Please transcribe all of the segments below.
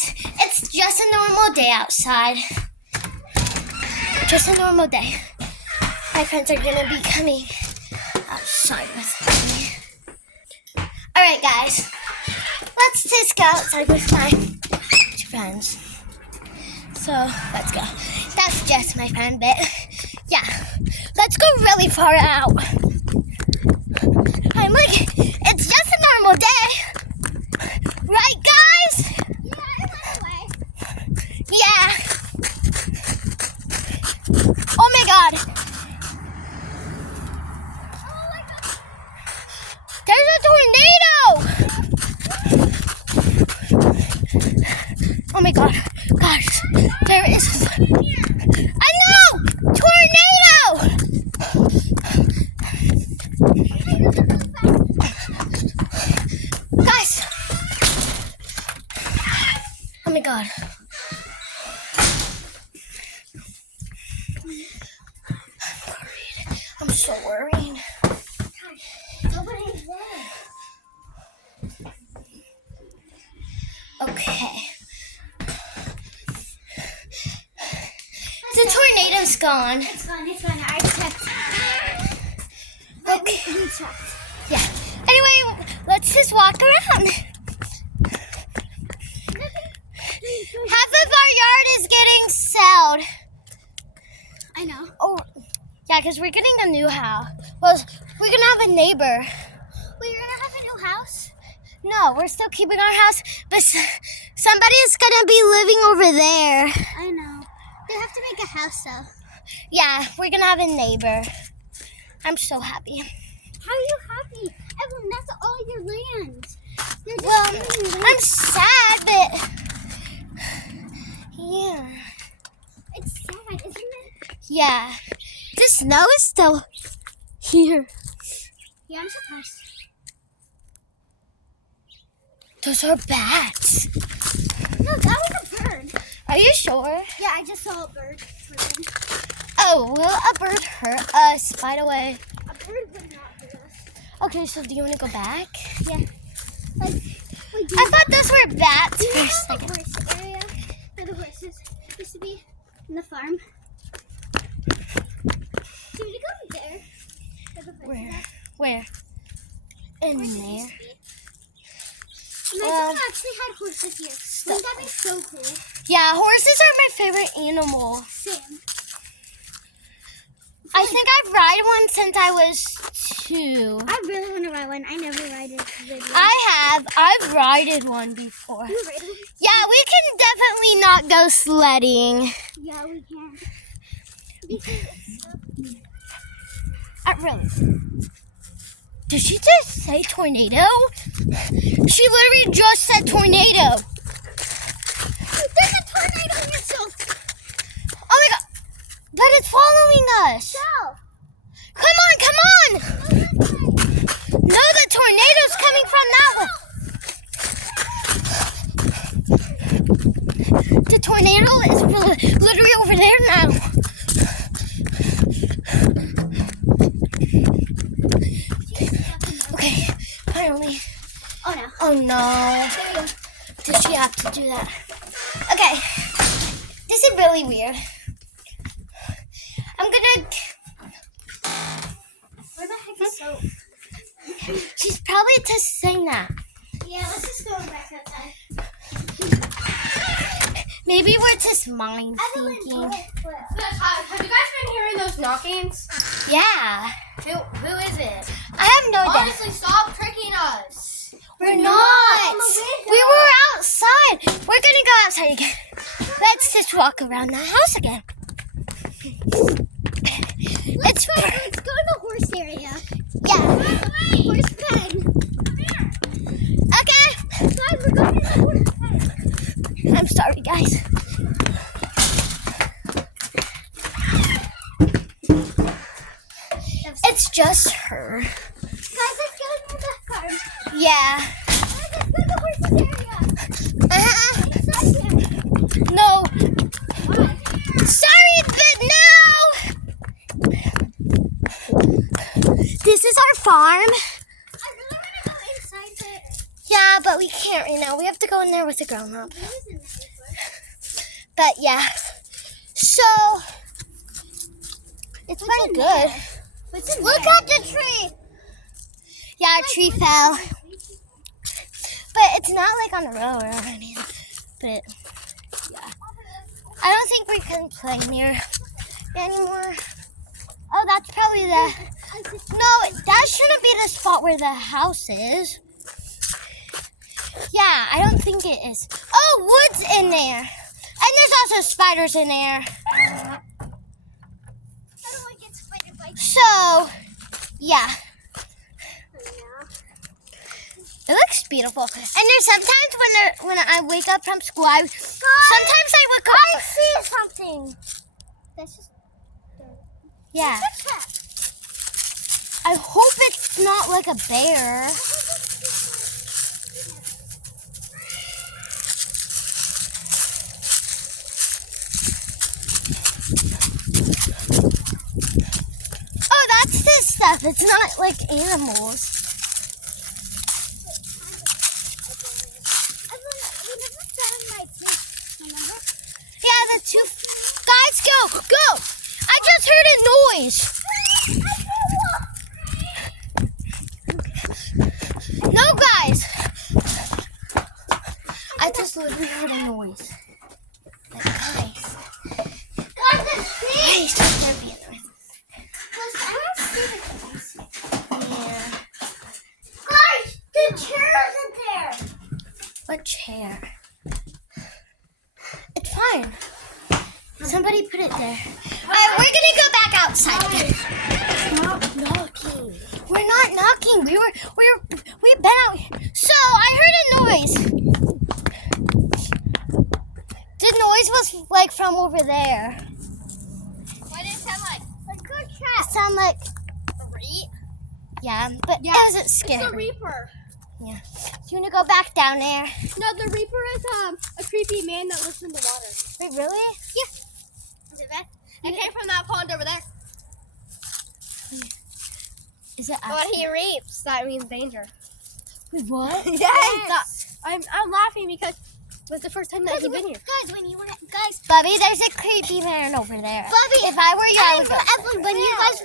guys, it's just a normal day outside. Just a normal day. My friends are gonna be coming outside with me. Alright guys, let's just go outside with my two friends. So, let's go. That's just my friend bit. Yeah, let's go really far out. I'm like, it's just a normal day. Right, guys? Yeah, it went away. Yeah. Oh my god. Oh my god. There's a tornado. Oh my god. Gosh, there is. I know! Tornado! Guys. Oh my god. I'm so worried. Nobody's there. Okay. The tornado's gone. It's gone. I checked. Okay. We checked. Yeah. Anyway, let's just walk around. Half of our yard is getting sold. I know. Oh, yeah, because we're getting a new house. Well, we're going to have a neighbor. Wait, you're gonna have a new house? No, we're still keeping our house, but somebody's going to be living over there. I know. They have to make a house though. Yeah, we're going to have a neighbor. I'm so happy. How are you happy? Evelyn, that's all your land. They're just Well, giving you land. I'm sad, but yeah. It's sad, isn't it? Yeah. The snow is still here. Yeah, I'm surprised. Those are bats. No, that was a bird. Are you sure? Yeah, I just saw a bird flying. Oh, will a bird hurt us? By the way. A bird would not hurt us. Okay, so do you want to go back? Yeah. Like, wait, do I you thought those were bats do you for a know the second. horse area where the horses used to be in the farm? Do you go there? Where the horses Where? are? Where? In Horses there. used to be. Imagine Well, we actually had horses here. Wouldn't that be so cool? Yeah, horses are my favorite animal. Same. I think I've ride one since I was 2. I really want to ride one. I never ride it. I've ridden one before. You ride one? Yeah, we can definitely not go sledding. Yeah, we can. Because it's so Really. Did she just say tornado? She literally just said tornado. There's a tornado in yourself. Oh my god. But it's following us. So. Come on. No, the tornado's coming from that one. The tornado is literally over there now. Okay, finally. Oh no. Oh no. Did she have to do that? Okay. This is really weird. I'm gonna... Where the heck is soap? She's probably just saying that. Yeah, let's just go back outside. Maybe we're just mind Evelyn, thinking. Have you guys been hearing those knockings? Yeah. Who is it? I have no idea. Honestly, stop tricking us. We're not. We were outside. We're gonna go outside again. Let's just walk around the house again. Let's go to the horse area. Yeah. Horse pen. Okay. Guys, we're going to the horse pen. I'm sorry, guys. It's just her. Guys, let's go to the farm. Yeah. Guys, let's go to the horse area. Inside here. No. Why? Sorry, but no. This is our farm. I really want to go inside there. Yeah, but we can't right now. We have to go in in there with a grown up. But yeah. So it's been good. Look at the tree. Yeah, a tree fell. But it's not like on the road or anything. But yeah. I don't think we can play near anymore. Oh, that's probably the... No, that shouldn't be the spot where the house is. Yeah, I don't think it is. Oh, wood's in there. And there's also spiders in there. So, yeah. It looks beautiful. And there's sometimes when I wake up from school, sometimes I wake up. I see something. That's just... Yeah. I hope it's not like a bear. Oh, that's this stuff. It's not like animals. Yeah, the two guys, go! I just heard a noise. No, guys. I just literally heard a noise. Like, guys. Guys, don't be a noise. Yeah. Guys, the chair isn't there. What chair? It's fine. Somebody put it there. Alright, we're gonna go back outside. Stop knocking. We're not knocking. We've been out here. So I heard a noise. The noise was like from over there. What did it sound like? A good cat. It sounded like A reap? yeah, but it wasn't scary. It's the Reaper. Yeah. Do you wanna go back down there? No, the Reaper is a creepy man that lives in the water. Wait, really? Yeah. Is it that? It came from that pond over there. Is it When he reaps, that means danger. Wait, what? Yes. I'm laughing because it was the first time that he's been here. Guys, when you were guys, Bubby, there's a creepy man over there. Bubby, if I were you, I would go. Evelyn, when you guys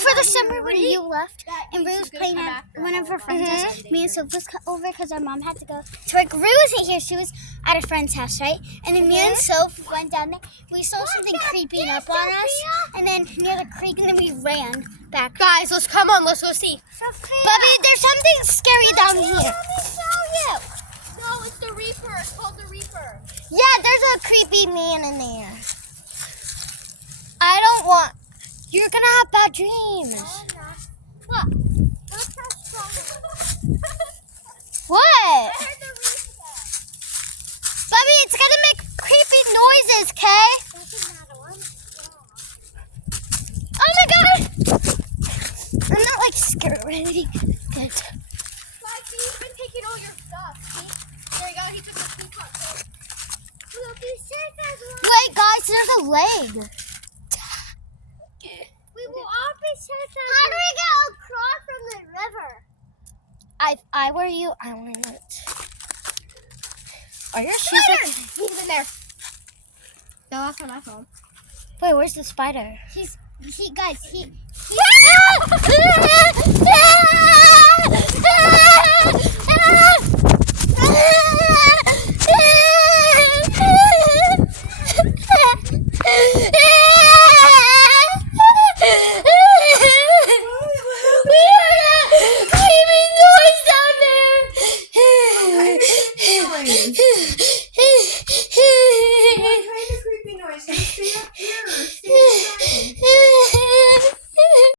For the summer when you left, and Rue was playing at one of her friends' house, me and Soph was over because our mom had to go. So like Rue wasn't here; she was at a friend's house, right? And then me and Soph went down there. We saw something creeping up on us, and then near the creek, and then we ran back. Guys, let's go see. Bubby, there's something scary down here. No, it's the Reaper. It's called the Reaper. Yeah, there's a creepy man in there. I don't want. You're gonna have bad dreams. What? What? Bubby, it's gonna make creepy noises, okay? Oh my god! I'm not like scared or anything. Good. Guys, he's been taking all your stuff. See? There you go. He took the teapot. Wait, guys, there's a leg. We will all be safe. How do we get across from the river? If I were you, I wouldn't. Are your shoes? He's in there. No, that's on my phone. Wait, where's the spider?